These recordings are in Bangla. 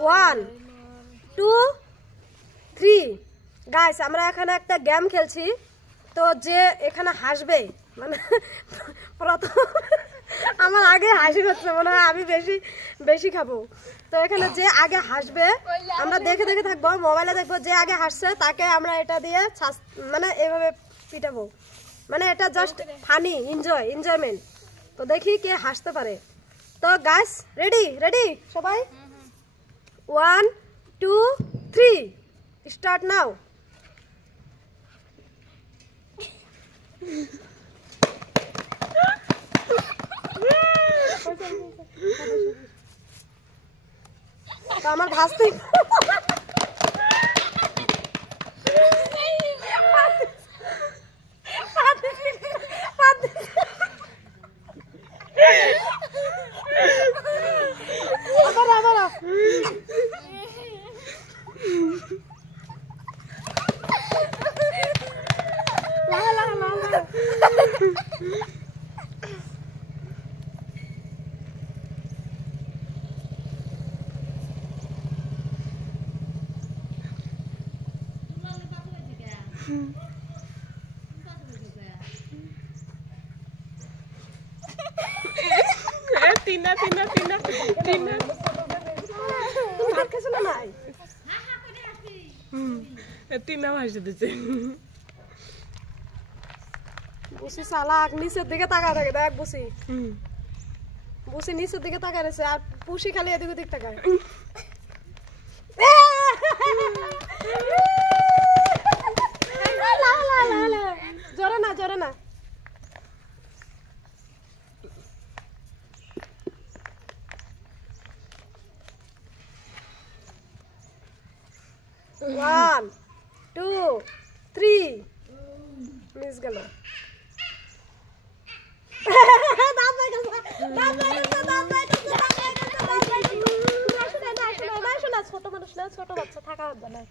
1 2 3 গাইস আমরা এখানে একটা গেম খেলছি তো যে এখানে হাসবে মানে প্রথম আমার আগে হাসি হচ্ছে মনে হয় আমি বেশি বেশি খাবো তো এখানে যে আগে হাসবে আমরা দেখে দেখে থাকবো মোবাইলে দেখবো যে আগে হাসছে তাকে আমরা এটা দিয়ে মানে এইভাবে পিটাবো মানে এটা জাস্ট ফানি এনজয়মেন্ট তো দেখি কে হাসতে পারে তো গাইস রেডি সবাই 1 2 3 স্টার্ট নাও তো আমার ভাসতে Tina. Tina ভাসে দিছে বুসি সালাক নিচের দিকে তাকায় থাকে দেখ বুসি বুসি নিচের দিকে তাকায় রয়েছে আর পুষি খালি এদিক ওদিক তাকায় জোরে না 1 2 3 মিস গেল ছোট মানুষ না ছোট বাচ্চা থাকা হবে না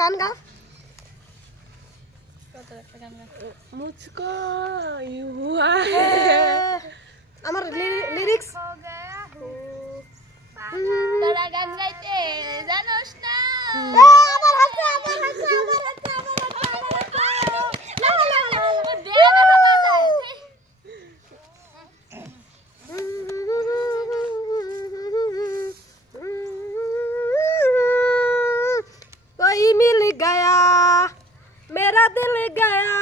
গান গা मुझको यूं हुआ আমার লিরিক্স তোরা গান গাইতে জানোস না আমার হাতে कोई मिल गया मेरा दिल गया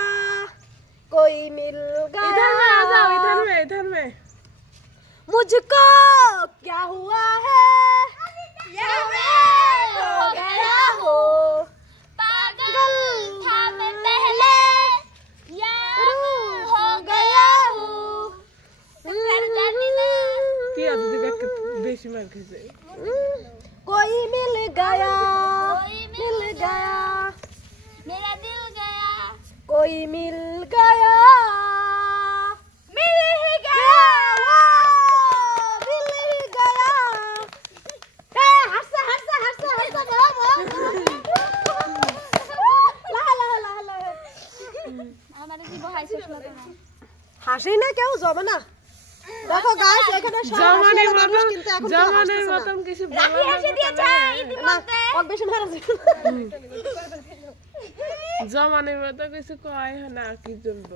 कोई मिल गया इधर में मुझको क्या हुआ है ये मैं हो गया हो पागल था मैं पहले यार हो गया हूँ কি আদু দিবে বেশি মার খেছে कोई मिल गया मेरा दिल गया कोई मिल गया मिल ही गया হাসি না কেউ জমে না দেখো গাইস এখানে জামানের মতন কিছু বলা না কত বেশি মারা জামানের মতো কিছু কয় না কি জন্য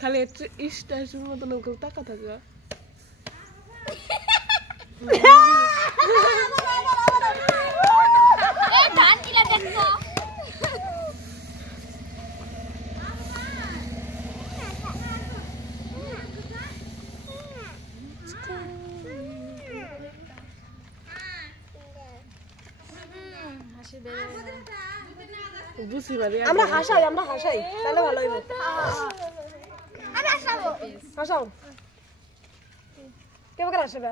খালি একটু স্টেশন মতন ওগুলো টাকা থাকা ধান কিলা দেখছো বুঝি মারি আমরা হাসাই তাহলে ভালো হইব আমি হাসাবো হাসাও কেমন করে হাসবে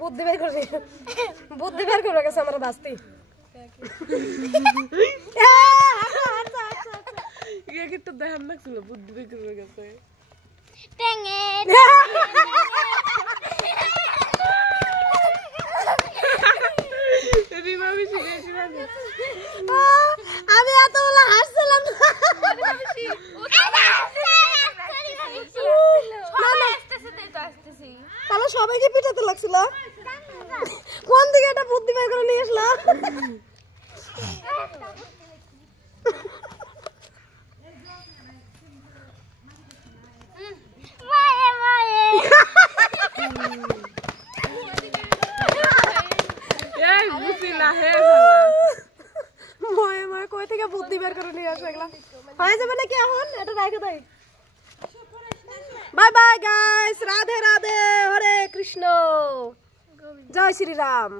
বুদ্ধি বের করে গেছে আমার বাস্তি কিন্তু দেখান না ছিল বুদ্ধি বের করে গেছে টেঙ্গে আমি এত বলা হাসছিলাম কোন দিকে এটা বুদ্ধি বের করে নিয়ে আসলো মায়ে মায়ে এই বুঝি না হে ময়ে ময়ে কই থেকে বুদ্ধি বের করে নিয়ে আসো এগুলা হয়ে যাবে নাকি এখন এটা রাখে দেই bye bye guys Radhe Radhe Hare Krishna জয় শ্রী রাম